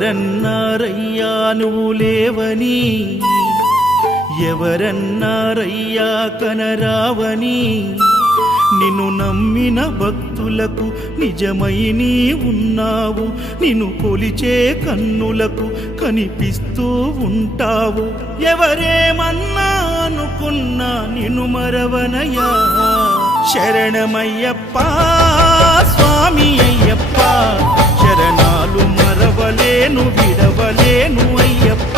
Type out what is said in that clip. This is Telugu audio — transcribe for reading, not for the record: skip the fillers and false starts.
ఎవరన్నారయ్యా నువ్వు లేవని, ఎవరన్నారయ్యా కనరావని, నిన్ను నమ్మిన భక్తులకు నిజమై నీ ఉన్నావు, నిన్ను కొలిచే కన్నులకు కనిపిస్తూ ఉంటావు. ఎవరేమన్నా అనుకున్నా నిన్ను మరవనయ్యా. శరణమయ్యప్ప స్వామి అయ్యప్ప, శరణాలు మరవలేను విడవలేను అయ్యప్ప.